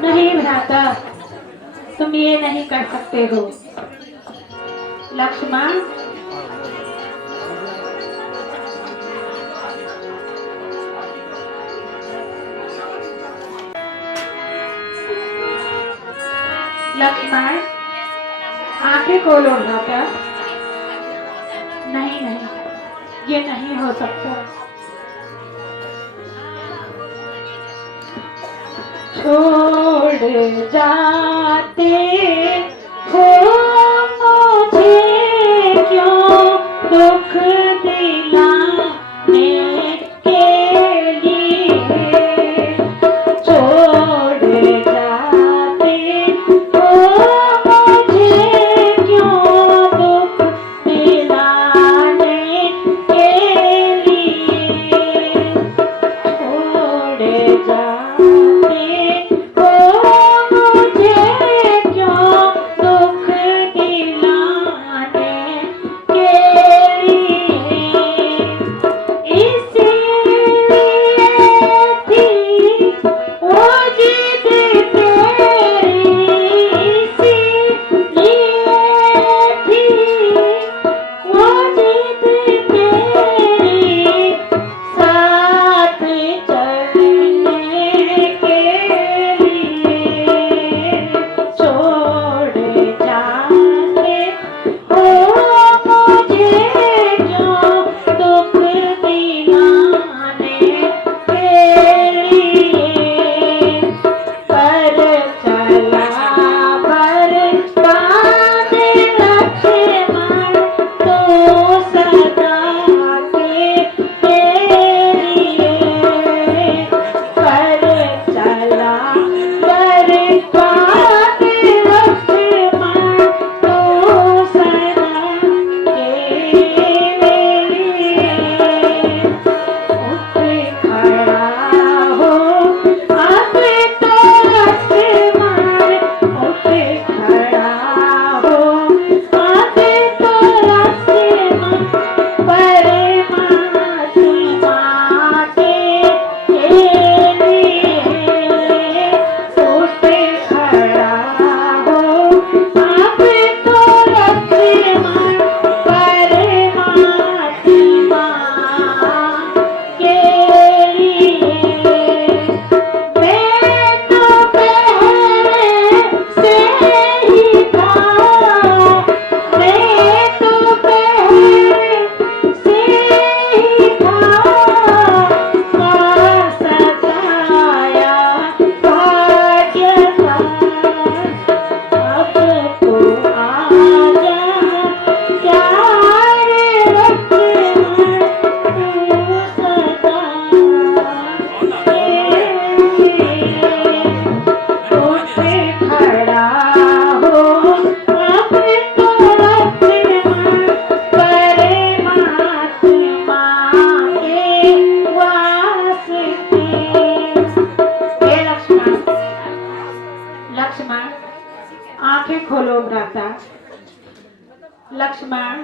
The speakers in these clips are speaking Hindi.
नहीं भ्राता, तुम ये नहीं कर सकते हो। लक्ष्मण, लक्ष्मण, आंखें खोलो भ्राता। नहीं नहीं, ये नहीं हो सकता। छोड़ जाते हो मुझे क्यों दुख दिलाने के लिए। छोड़ जाते हो मुझे क्यों दुख दिलाने के लिए। छोड़ जाते हो मुझे क्यों दुख दिलाने के लिए। इसीलिए थी वो जिद तेरी। इसीलिए थी वो जिद तेरी। साथ चलने के लिए। छोड़ जाते हो मुझे क्यों दुख दिलाने के लिए। पर चला बरसात लक्ष्मण तो सदा के लिए। पर चला बरसात लक्ष्मण तो सदा के लिए। उठ खड़ा हो अब तो लक्ष्मण। उठ खड़ा हो अब तो लक्ष्मण। परमात्मा के लिए। उठ खड़ा हो अब तो लक्ष्मण। परमात्मा के लिए। मैं तो पहले से ही था। मैं तो पहले से ही था। सताया भाग्य था। अब तो आजा प्यारे लक्ष्मण तू सदा के लिए। उठ खड़ा हो अब तो लक्ष्मण। परमात्मा के वास्ते। हे लक्ष्मण, लक्ष्मण, आंखें खोलो भ्राता। लक्ष्मण,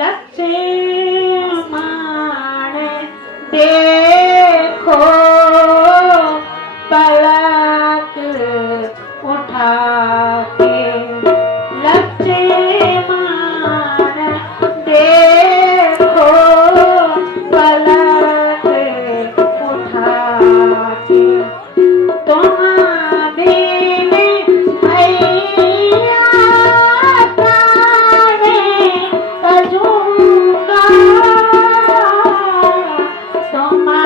लक्ष्मण देखो पलक उठा के। लक्ष्मण देखो पलक उठा के। तुम्हारे भैया प्राण तजूंगा। तुम्हारे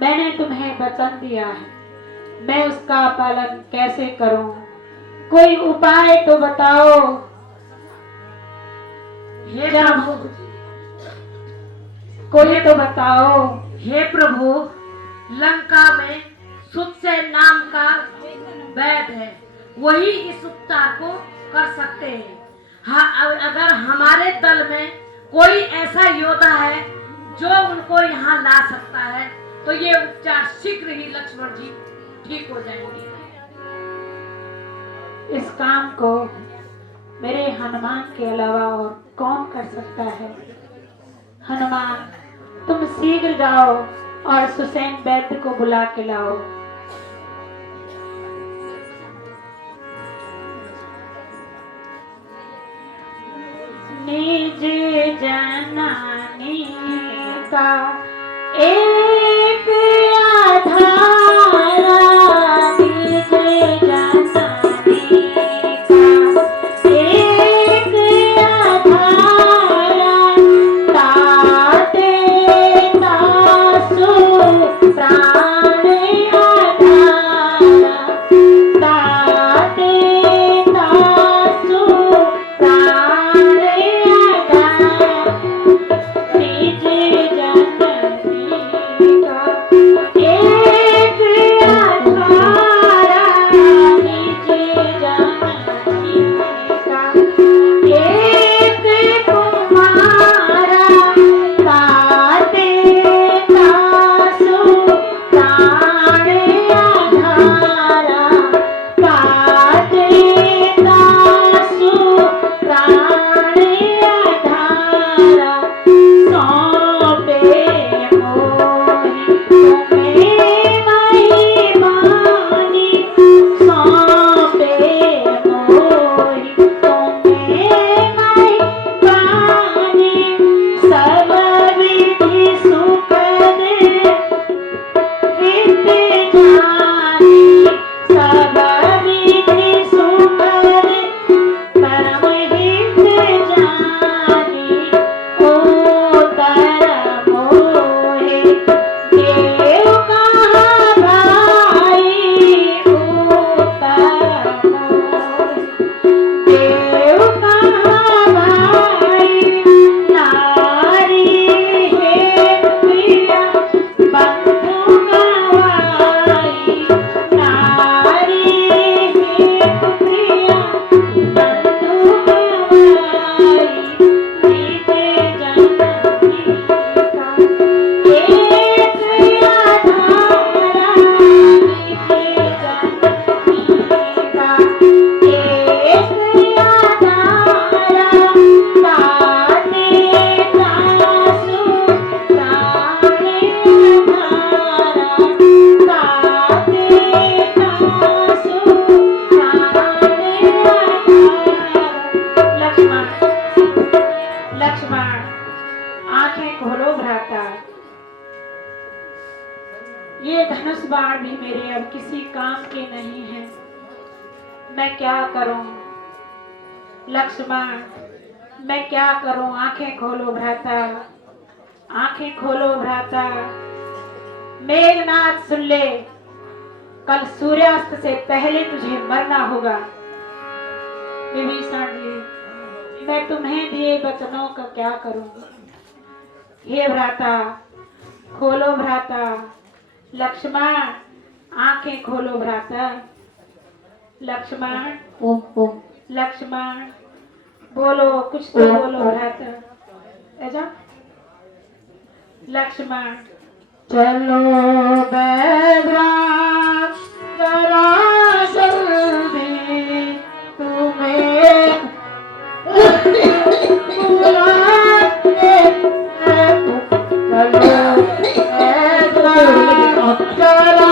मैंने तुम्हें वचन दिया है, मैं उसका पालन कैसे करूं? कोई उपाय तो बताओ। हे प्रभु, कोई तो बताओ। हे प्रभु, लंका में सुतसेन नाम का वैद्य है, वही इस उपचार को कर सकते हैं। हाँ, अगर हमारे दल में कोई ऐसा योद्धा है जो उनको यहाँ ला सकता है तो ये उपचार शीघ्र ही लक्ष्मण जी ठीक हो जाएंगे। इस काम को मेरे हनुमान के अलावा और कौन कर सकता है? हनुमान, तुम शीघ्र जाओ और सुसैन वैद्य को बुला के लाओ। निज जननी का एक आधारा, निज जननी का एक आधारा, ताते तासु प्राण आधारा, ताते तासु प्राण आधारा, निज जननी का एक आधारा, निज जननी का एक कुमारा, ताते तासु प्राण आधारा, ताते तासु प्राण आधारा, सौंपे मोहि तुम्हें महिमानी, सौंपे मोहि तुम्हें महिमानी, सब विधि सुखद हित जानी, सब विधि सुखद परम हित जानी, उतर मोहे देव कहाँ भाई, उतर मोहे देव कहाँ भाई, नारी है प्रिया बंधु गवाई, नारी है प्रिया बंधु गवाई, निज जननी का एक आधारा, निज जननी का एक आधारा, ताते तासु प्राण आधारा, ताते तासु प्राण आधारा। लक्ष्मण, लक्ष्मण, आंखें खोलो भ्राता। ये धनुष बाण भी मेरे अब किसी काम के नहीं है, मैं क्या करूं? लक्ष्मण, मैं क्या करूं? आंखें खोलो भ्राता, आंखें खोलो भ्राता। मेघनाथ सुन ले, कल सूर्यास्त से पहले तुझे मरना होगा। विभीषण जी, मैं तुम्हें दिए वचनों का क्या करूं? हे भ्राता, खोलो भ्राता। लक्ष्मण, आंखें खोलो भ्राता। लक्ष्मण, लक्ष्मण, बोलो, कुछ तो बोलो भ्राता। ऐसा लक्ष्मण, चलो बैरा जरा जल्दी, तुम्हें बुलाते हैं, चलो बैरा जरा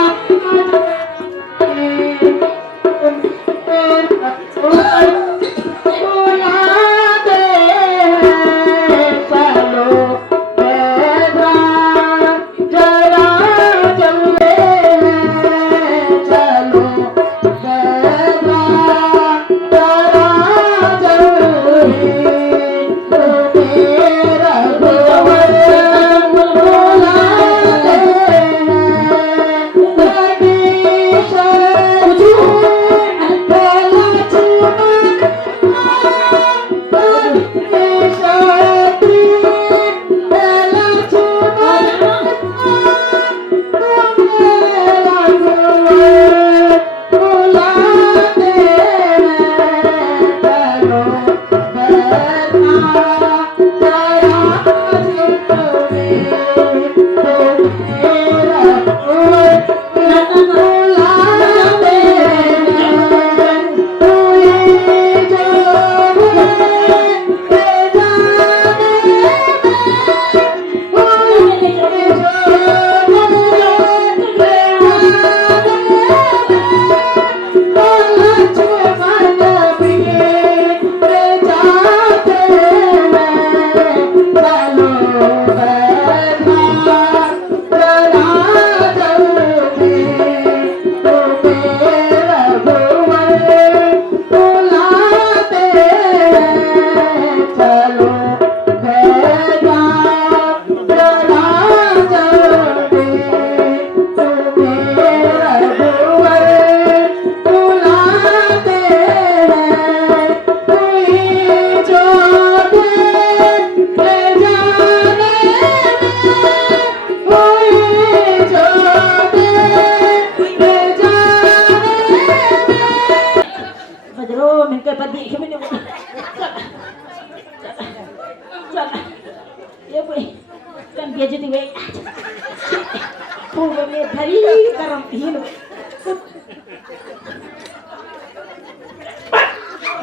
पूर्व में धरी करम हीन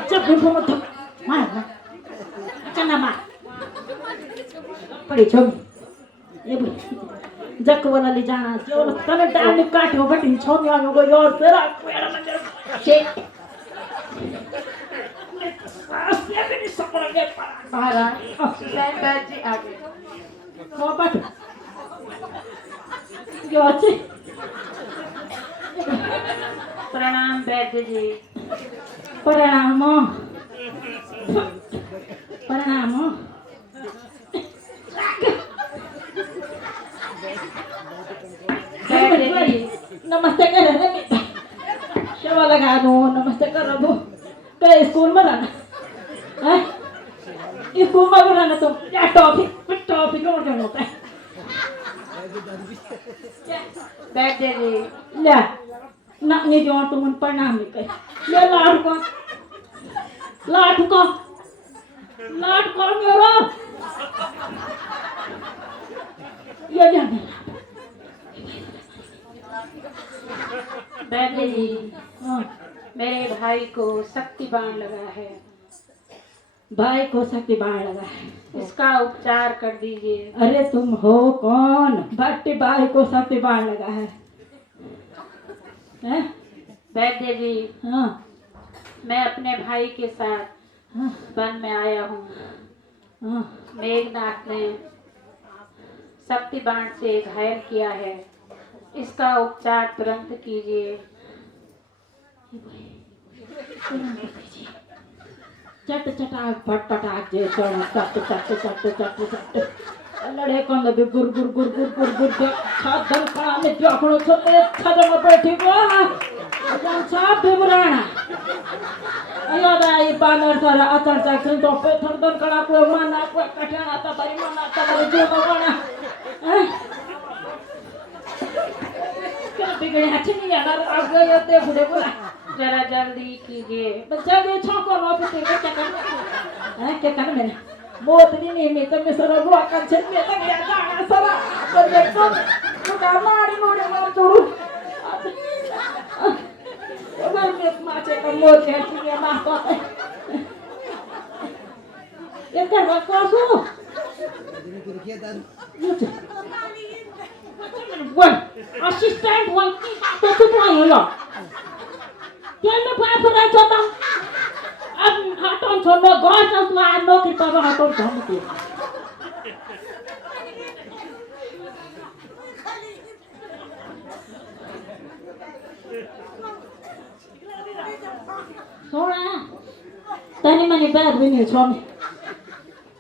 जब भी बोलो तो मार ना चना मार पड़ी छोड़ ये भी जक वाला ले जाना जो तने डाल में काट हो बटी छोड़ या को और तेरा पेड़ में छे सासे भी सपना के महाराज सुसैन बैद जी आगे को पट क्यों अच्छे प्रणाम वैद्य जी। प्रणाम प्रणाम वैद्य जी नमस्ते कर रहे हैं शेवा लगा दो नमस्ते कर रहा दो कल स्कूल में रहना है स्कूल में भी रहना तुम क्या टॉफी कौन क्या होता है वैद्य जी ले ना ये जो तुम प्रणाम नहीं कर ले लाट को मेरा ये जाने वैद्य जी हाँ मेरे भाई को शक्ति बाण लगा है, भाई को शक्ति बाण लगा है इसका उपचार कर दीजिए। अरे तुम हो कौन भट्टी भाई को शक्ति बाण लगा है हैं? वैद्य जी हाँ मैं अपने भाई के साथ हाँ वन में आया हूँ। हाँ मेघनाथ ने शक्ति बाण से घायल किया है, इसका उपचार तुरंत कीजिए। चट चटाक फट पटाक जे चढ़ चट चट चट चट चट लड़े कंद भी गुर गुर गुर गुर गुर गुर छादन कणा में जोखणो छोटे छदम बैठी गो जन छाप बिमराणा अयो दाई बानर सारा अचर चक्सन तो पे थरदन कणा को माना को कठना ता बरी माना ता बरी जो बना क्या बिगड़े अच्छे नहीं यार अब गए ते बुढ़े बोला जरा जल्दी कीजिए। बच्चा दे छको रो पे तेरे चक्कर है क्या कर मैंने बहुत दिन में तो मैं सरा बुआ का छे में तक या जाना सरा पर देखो तो का मारी मोड़े मार छोड़ू और मैं माचे का मोर के चिड़िया मार को ये कर बस को वन असिस्टेंट वन तो तू तो लो क्या मैं पाप रहा था अब हाथों छोड़ो गौर से तू आ नो की तरह हाथों छोड़ दे सोना तनी मनी बैठ भी नहीं छोड़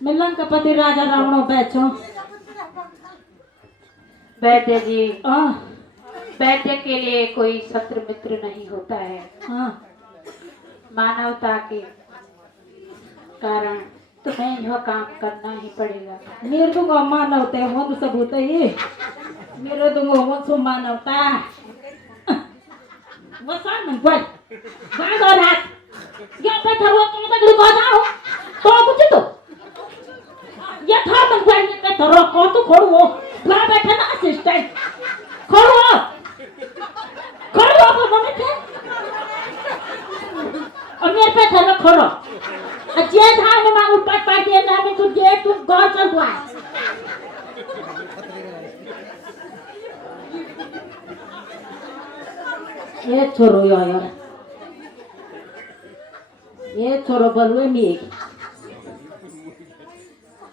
मिलन का पति राजा रावणों बैठ छोड़ वैद्य जी हाँ वैद्य के लिए कोई शत्रु मित्र नहीं होता है, हाँ मानवता के कारण तुम्हें यह काम करना ही पड़ेगा। मेरे को मानवता है वो तो सब होता ही मेरे तो वो सो मानवता वो सार मन बोल गांव और रात क्या पे थरो तुम तक को जाओ तो कुछ तो ये था मन बोल ये पे थरो को तो खोड़ो ना बैठा ना असिस्टेंट खोड़ो पर मम्मी थे और मेरे पे थरो खोड़ो अजय था ने मांग उठ पाट दिया ना मैं तुझे तू गौर चल हुआ ये छोरो यार ये छोरो बलुए मेघ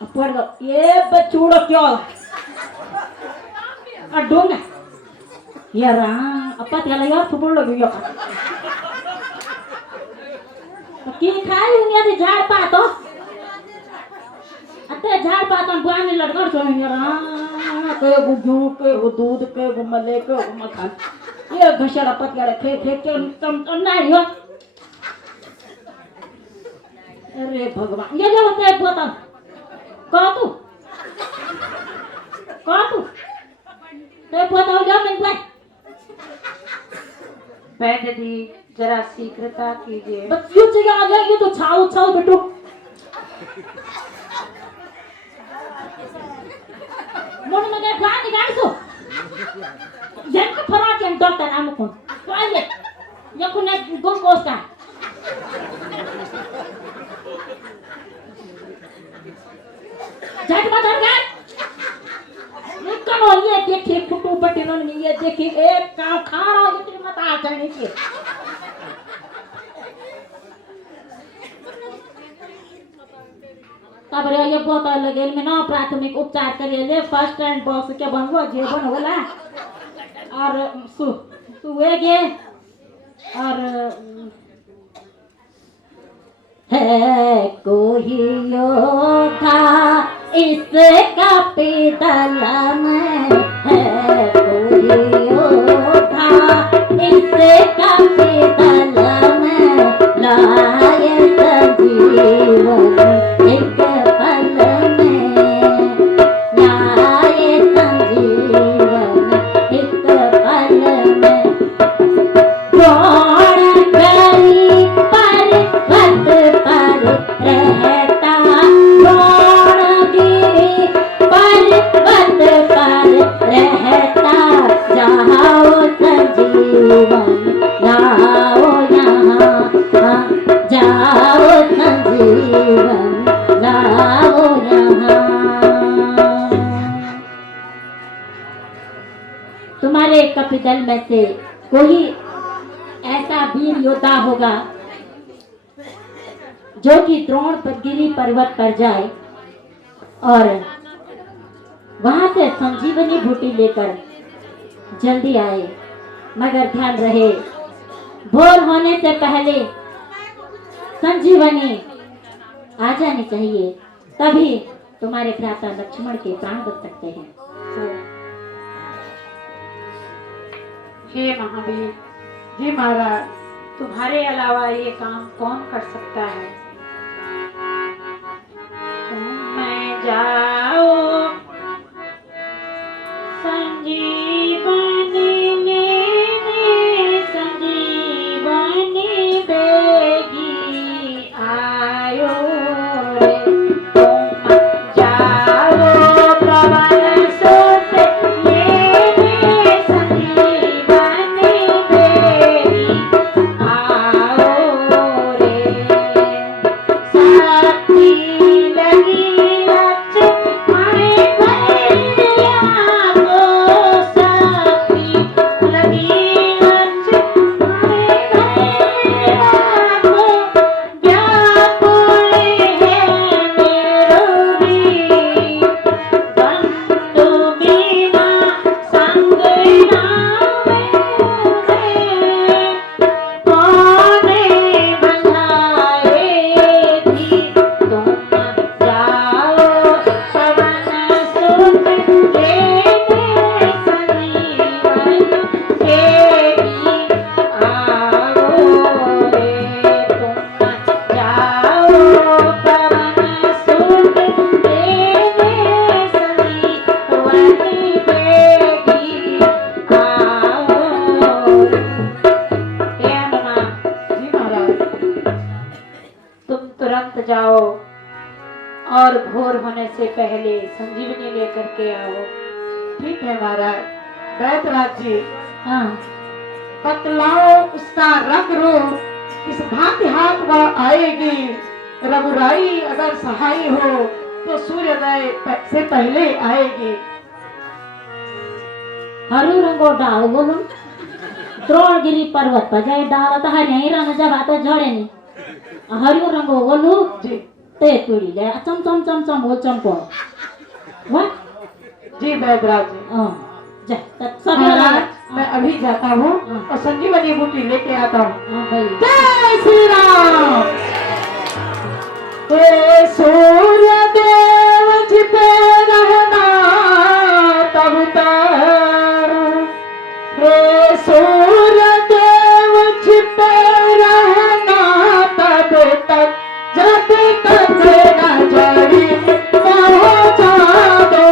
अपर ये बचूड़ो क्यों अडोंगा यार apa त्याला यार फुटबॉल लगी यार की खाई उन्हें ते झाड़ पातो अते झाड़ पातो बुआनी लड़कर सोने यार के गुजू के दूध के मले के मखान ये घषड़ा पतियाड़े थे तुम नहीं हो अरे भगवान ये जो होता है बता कह तू ते बताओ जा मैं भाई वैद्य जी जरा शीघ्रता कीजिए। बस यूं चला आ गया ये तो छाओ बेटू मोड़ में क्या निकाल सो बटी नन में ये देखी एक काम खाना इतनी मत आ जाने की तब रे ये बोतल लगे में ना प्राथमिक उपचार करिए ले फर्स्ट एंड बॉक्स के बनवा जे बन होला और सुए गे और है कोई योद्धा इसका पैदल में है कोई योद्धा इसका पैदल में लाए संजीवन एक पल में लाए संजीवन एक पल में कौन करी पर्वत पर रहता कौन गिरी पर्वत पर रहता जाओ संजीवन लाओ यहाँ जाओ संजीवन लाओ यहाँ तुम्हारे कपिदल में से कोई ऐसा वीर योद्धा होगा जो कि द्रोण पर गिरी पर्वत पर जाए और वहां से संजीवनी बूटी लेकर जल्दी आए, मगर ध्यान रहे भोर होने से पहले संजीवनी आ जानी चाहिए, तभी तुम्हारे भ्राता लक्ष्मण के प्राण बच सकते हैं। हे महावीर जी महाराज, तुम्हारे अलावा ये काम कौन कर सकता है? मैं जाओ संजीवनी लेने, संजीवनी बेगी आयो रे। तुम जाओ प्रबल सुत लेने, संजीवनी बेगी आओ रे। शक्ति लगी लक्ष्मण भैया को, शक्ति लगी लक्ष्मण भैया को, व्याकुल है मेरो वीर, बंधु बिना संग ना मेरे, कौने बंधाए थी। तुम जाओ पवन सुत लेने, संजीवन बेगी आओ रे। तुम जाओ पवन सुत लेने, संजीवन बेगी आओ रे। हे हनुमान जी महाराज, तुम तुरंत जाओ और भोर होने से पहले संजीवनी लेकर के आओ। ठीक है महाराज। बैतराज जी, हाँ बतलाओ उसका रंग रूप किस भांति हाथ वह आएगी। रघुराई अगर सहाय हो तो सूर्योदय से पहले आएगी। हरु रंगो डाल बोलो द्रोणगिरी पर्वत पर जाए डाल तो हर यहीं रंग जब आता झड़े नहीं हरु रंगो बोलो जी ते तुड़ी ले चम चम चम चम वो चमको वाह जी बैतराज जी। जा तक सब महाराज, मैं अभी जाता हूँ हाँ। और संजीवनी बूटी लेके आता हूँ। भाई जय श्री राम। हे सूर्य देव छिपे रहना तब तक, हे सूर्य देव छिपे रहना तब तक, जब तक नजरी पहुँचा दो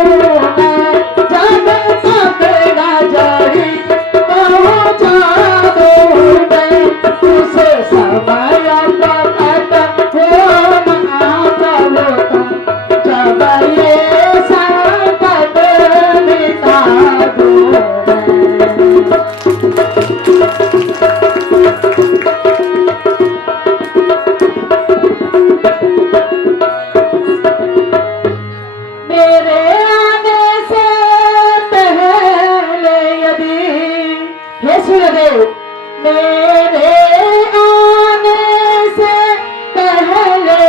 मैं, जब तक नजरी पहुँचा दो मैं, उस समय पकड़ हो ना तब दे मेरे आने से पहले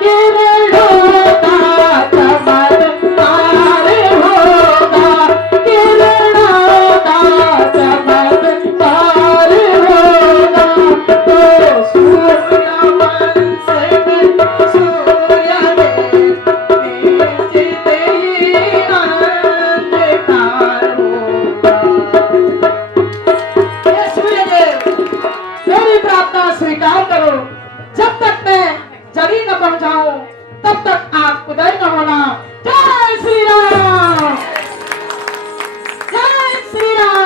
किरणों का चमत्कार होगा, किरणों का चमत्कार होगा। तो सूर्यवंश में सूर्यदेव निश्चित ही अंधकार होगा। हे सूर्यदेव, मेरी प्रार्थना स्वीकार करो। जब तक मैं जली न बन जाऊं तब तक आप उदय न होना। जय श्री राम, जय श्री राम।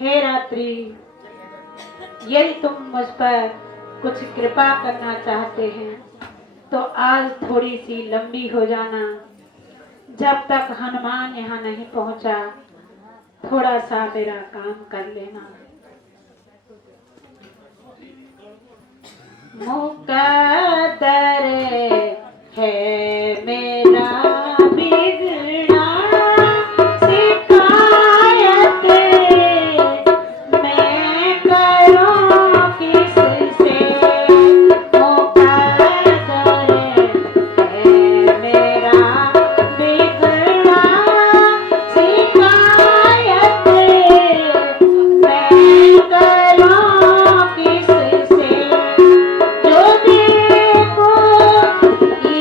हे रात्रि, यदि तुम मुझ पर कुछ कृपा करना चाहते हैं तो आज थोड़ी सी लंबी हो जाना। जब तक हनुमान यहाँ नहीं पहुंचा थोड़ा सा मेरा काम कर लेना। मुकद्दर है मेरा बिगड़ा शिकायत, मैं करूं किससे। मुकद्दर है मेरा बिगड़ा शिकायत, मैं करूं किससे। जो देखो ये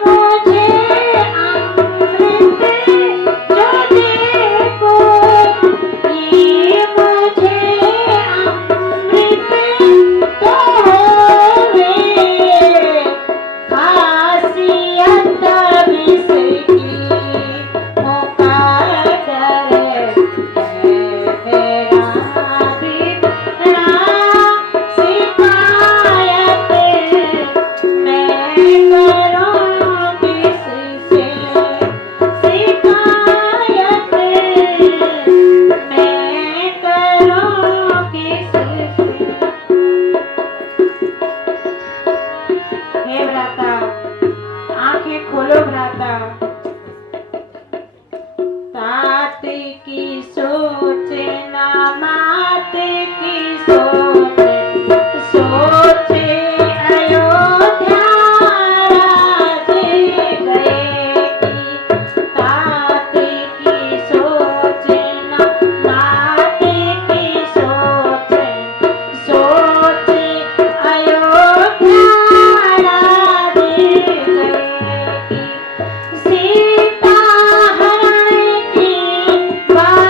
मुझे अमृत, जो देखो ये मुझे अमृत, तो होवे खासियत इसकी। मुकद्दर है मेरा बिगड़ा शिकायत, मैं करूं किससे। शिकायत मैं करूं किससे। हे भ्राता, आंखें खोलो भ्राता। तात की सोच ना मात की सोच, सोचे अयोध्या राज गए की। तात की सोच ना मात की सोच, सोचे अयोध्या राज गए की। सीता हरण की बात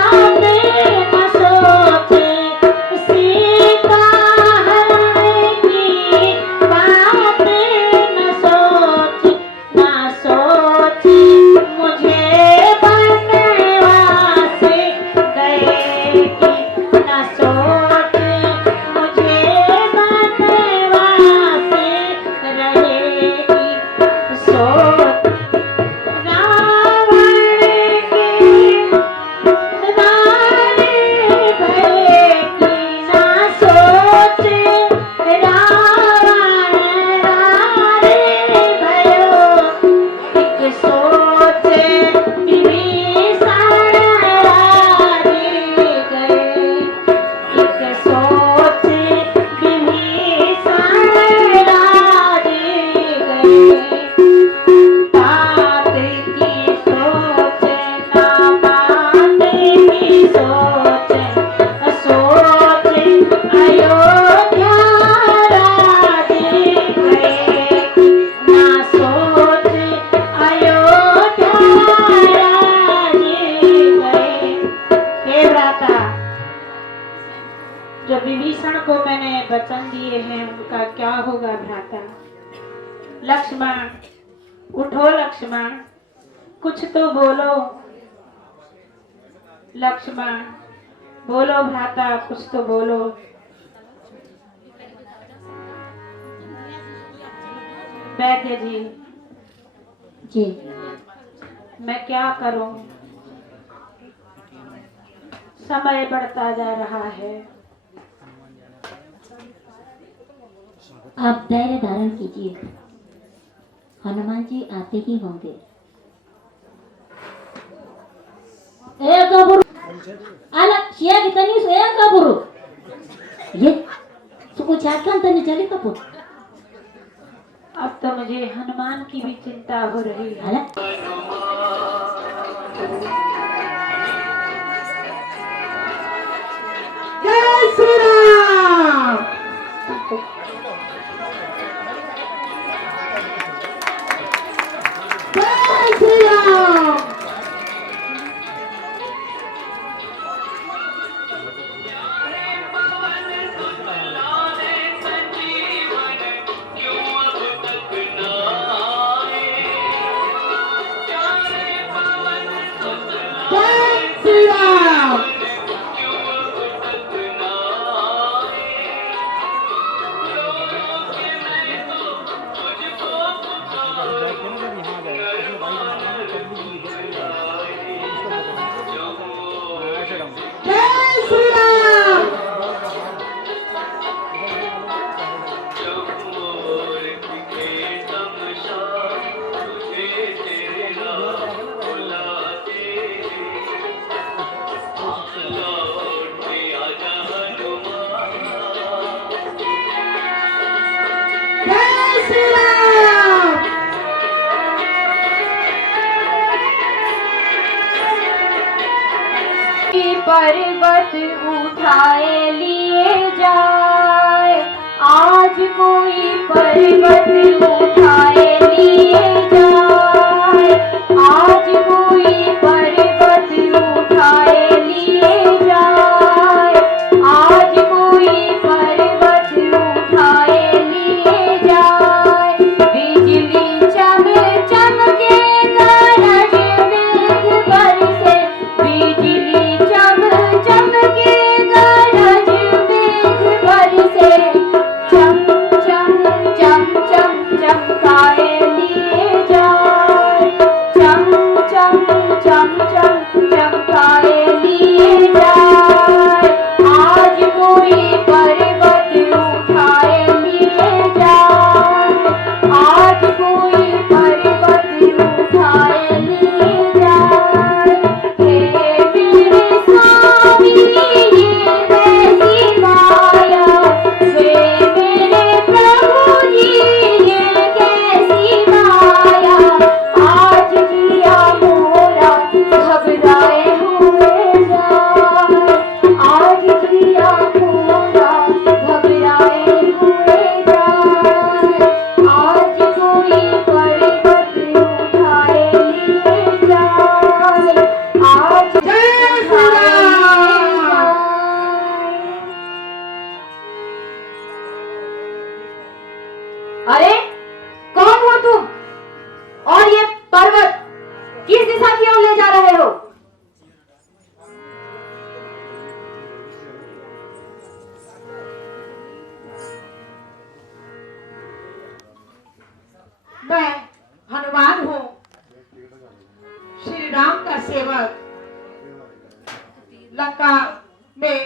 लक्ष्मण, उठो लक्ष्मण, कुछ तो बोलो। लक्ष्मण, बोलो भ्राता, कुछ तो बोलो। वैद्य जी, जी मैं क्या करूं? समय बढ़ता जा रहा है। आप धैर्य धारण कीजिए, हनुमान जी आते ही होंगे। ए गाबरू, आला शिया की तनी से ए गाबरू, ये सुको चाटकान तनी चली कपूर। अब तो मुझे हनुमान की भी चिंता हो रही है। आला जय श्री राम। जय श्री राम। जय श्री राम। जय श्री राम। जय श्री राम। पर्वत उठाए लिए जाए, आज कोई पर्वत उठाए लिए जाए, आज कोई पर्वत उठाए लिए जाए, आज कोई पर्वत उठाए लिए जाए। बिजली चमके गरज मेघ बरसे, बिजली चमके गरज मेघ बरसे, चम चम चम चम चमकाए लिए जाए, चम चम चम चम चमकाए लिए जाए, आज कोई पर्वत उठाए लिए जाए, आज कोई पर्वत उठाए लिए जाए। हे मेरे स्वामी ये कैसी माया, हे मेरे प्रभु जी ये कैसी माया, आज किया मोरा घबराए हुए जाए, आज किया मोरा घबराए हुए जाए, आज कोई पर्वत उठाए लिए जाए, आज जय श्री राम। अरे कौन हो तुम, और ये पर्वत किस दिशा की ओर ले जा रहे हो? मैं हनुमान हूँ, श्री राम का सेवक। लंका में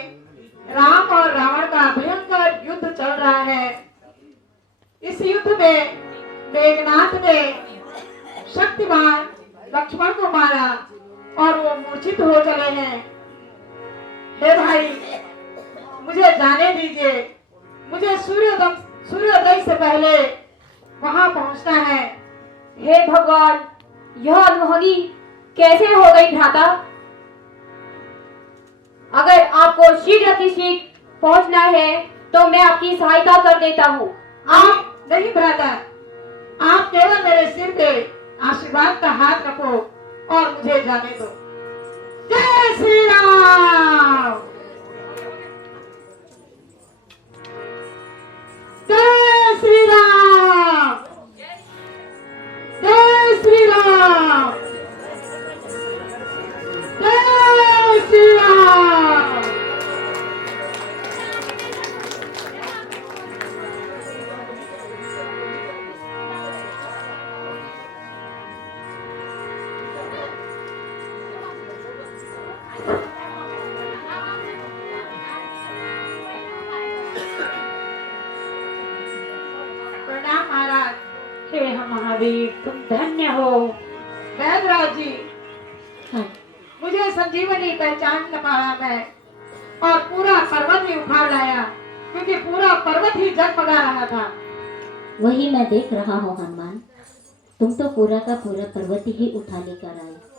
राम और रावण का भयंकर युद्ध चल रहा है। इस युद्ध में मेघनाथ ने शक्तिमान लक्ष्मण को मारा और वो मूर्छित हो चले हैं। हे भाई, मुझे जाने दीजिए, मुझे सूर्योदय से पहले वहां पहुंचना है। हे भगवान, यह अनहोनी कैसे हो गई भ्राता? अगर आपको शीघ्र पहुंचना है तो मैं आपकी सहायता कर देता हूँ। आप नहीं भ्राता, आप केवल मेरे सिर पे आशीर्वाद का हाथ रखो और मुझे जाने दो। जय श्री राम। जय श्री राम। प्रणाम महाराज। हे महावीर, तुम धन्य हो। वैदराज जी, हाँ, मुझे संजीवनी पहचान न पाया मैं, और पूरा पर्वत ही उखाड़ लाया, क्योंकि पूरा पर्वत ही जगमगा रहा था। वही मैं देख रहा हूँ हनुमान। तुम तो पूरा का पूरा पर्वत ही उठा लेकर आए।